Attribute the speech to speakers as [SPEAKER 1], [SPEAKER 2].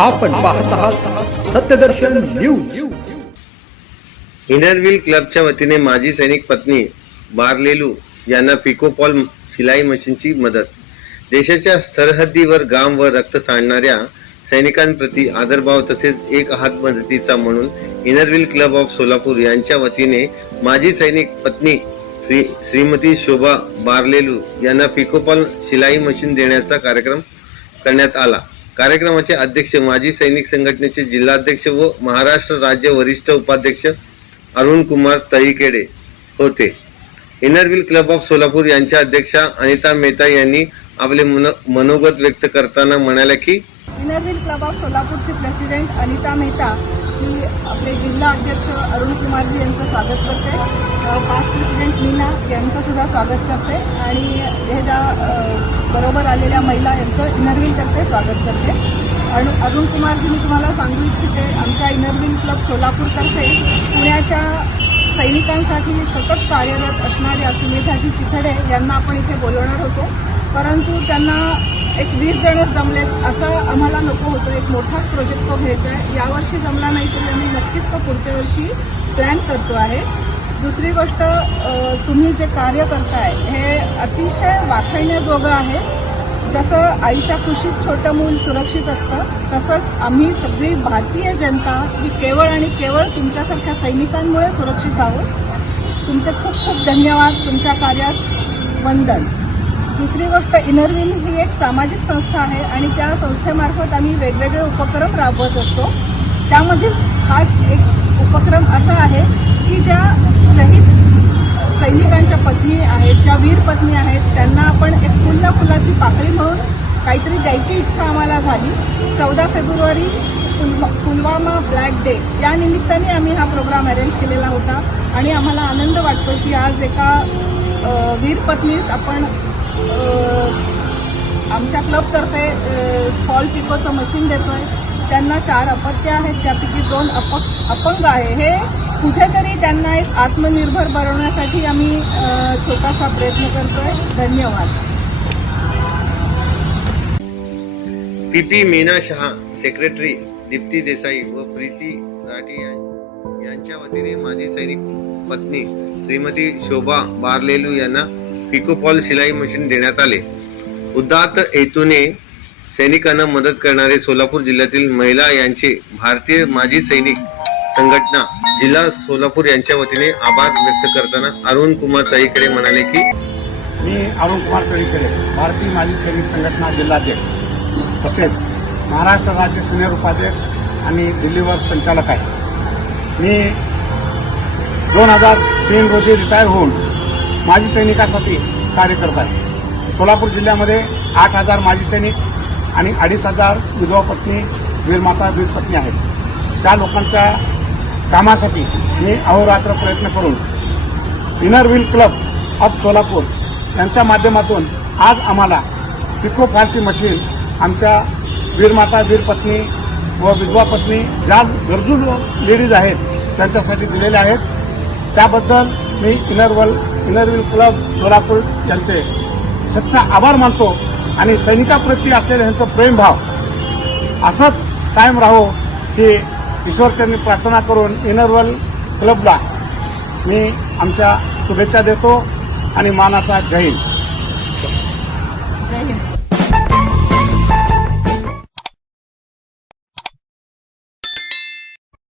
[SPEAKER 1] आपण पाहत आहात सत्यदर्शन न्यूज.
[SPEAKER 2] इनरव्हील क्लबच्या वतीने माजी सैनिक पत्नी बारलेलू यांना पिकोपॉल शिलाई मशीनची मदत. देशाच्या सरहद्दीवर गाम व रक्त सांडणाऱ्या सैनिकांप्रती आदरभाव तसेच एक हात मदतीचा म्हणून इनरव्हील क्लब ऑफ सोलापूर यांच्या वतीने माजी सैनिक पत्नी श्री श्रीमती शोभा बारलेलू यांना पिकोपॉल शिलाई मशीन देण्याचा कार्यक्रम करण्यात आला. कार्यक्रमाचे अध्यक्ष माजी सैनिक संघटनेचे जिल्हाध्यक्ष व महाराष्ट्र राज्य वरिष्ठ उपाध्यक्ष अरुण कुमार तळीकेडे होते. इनरविल क्लब ऑफ सोलापूर यांच्या अध्यक्षा अनिता मेहता यांनी आपले मन मनोगत व्यक्त करताना म्हणाल्या की
[SPEAKER 3] इनरव्हील क्लब ऑफ सोलापूरचे प्रेसिडेंट अनिता मेहता मी आपले जिल्हा अध्यक्ष अरुण कुमारजी यांचं स्वागत करते. पास्ट प्रेसिडेंट मीना यांचं सुद्धा स्वागत करते आणि हे ज्या बरोबर आलेल्या महिला यांचं इनरव्हीलतर्फे स्वागत करते. अरुण अरुण कुमारजी मी तुम्हाला सांगू इच्छिते आमच्या इनरव्हील क्लब सोलापूरतर्फे पुण्याच्या सैनिकांसाठी सतत कार्यरत असणाऱ्या सुमेधाजी चिथडे यांना आपण इथे बोलवणार होतो. परंतु त्यांना एक वीस जणच जमलेत असं आम्हाला नको होतं. एक मोठाच प्रोजेक्ट तो घ्यायचा आहे. यावर्षी जमला नाही तरी आम्ही नक्कीच तो पुढच्या वर्षी प्लॅन करतो आहे. दुसरी गोष्ट तुम्ही जे कार्य करताय हे अतिशय वाखळण्याजोगं आहे. जसं आईच्या कुशीत छोटं मूल सुरक्षित असतं तसंच आम्ही सगळी भारतीय जनता ही केवळ आणि केवळ तुमच्यासारख्या सैनिकांमुळे सुरक्षित आहोत. तुमचे खूप खूप धन्यवाद तुमच्या कार्यास वंदन. दुसरी गोष्ट इनरव्हील ही एक सामाजिक संस्था आहे आणि त्या संस्थेमार्फत आम्ही वेगवेगळे उपक्रम राबवत असतो. त्यामधील हाच एक उपक्रम असा आहे की ज्या शहीद सैनिकांच्या पत्नी आहेत ज्या वीर पत्नी आहेत त्यांना आपण फुलाची पाकळी म्हणून काहीतरी द्यायची इच्छा आम्हाला झाली. चौदा फेब्रुवारी पुलवा पुलवामा ब्लॅक डे. या निमित्ताने आम्ही हा प्रोग्राम अरेंज केलेला होता आणि आम्हाला आनंद वाटतो की आज एका वीर पत्नीस आपण आमच्या क्लबतर्फे फॉल पिकोचं मशीन देतोय. त्यांना चार अपत्य आहेत त्यापैकी दोन अप अपंग आहे. हे कुठेतरी त्यांना एक आत्मनिर्भर बनवण्यासाठी आम्ही छोटासा प्रयत्न करतोय. धन्यवाद.
[SPEAKER 2] P P Meena Shah secretary Deepti Desai व प्रीती राठी यांच्या वतीने माजी सैनिक पत्नी श्रीमती शोभा बारलेलू यांना पिकोपॉल शिलाई मशीन देण्यात आले. उदात्त हेतूने सैनिकांना मदत करणारे सोलापूर जिल्ह्यातील महिला यांचे भारतीय माजी सैनिक संघटना जिल्हा सोलापूर यांच्या वतीने आभार व्यक्त करताना अरुण कुमार तळीकडे म्हणाले की
[SPEAKER 4] मी अरुण कुमार तळीकडे भारतीय माजी सैनिक संघटना जिल्हाध्यक्ष. तसेच महाराष्ट्र राज्य सिनियर उपाध्यक्ष आणि दिल्लीवर संचालक आहे. मी दोन हजार तीन रोजी रिटायर होऊन माजी सैनिकासाठी कार्य करत आहे. सोलापूर जिल्ह्यामध्ये आठ हजार माजी सैनिक आणि अडीच हजार विधवा पत्नी वीरमाता वीरपत्नी आहेत. त्या लोकांच्या कामासाठी मी अहोरात्र प्रयत्न करून inner wheel club of Solapur यांच्या माध्यमातून आज आम्हाला पिको फारची मशीन आमच्या वीरमाता वीरपत्नी व विधवा पत्नी ज्या गरजू लेडीज आहेत त्यांच्यासाठी दिलेल्या आहेत. त्याबद्दल मी Inner Wheel Inner Wheel club Solapur यांचे सच्चा आभार मानतो आणि सैनिकाप्रती असलेलं यांचं प्रेमभाव असंच कायम राहो ही ईश्वरचरणी प्रार्थना करून इनरवल क्लबला मी आमच्या शुभेच्छा देतो आणि मानाचा जय हिंद.
[SPEAKER 3] जय हिंद.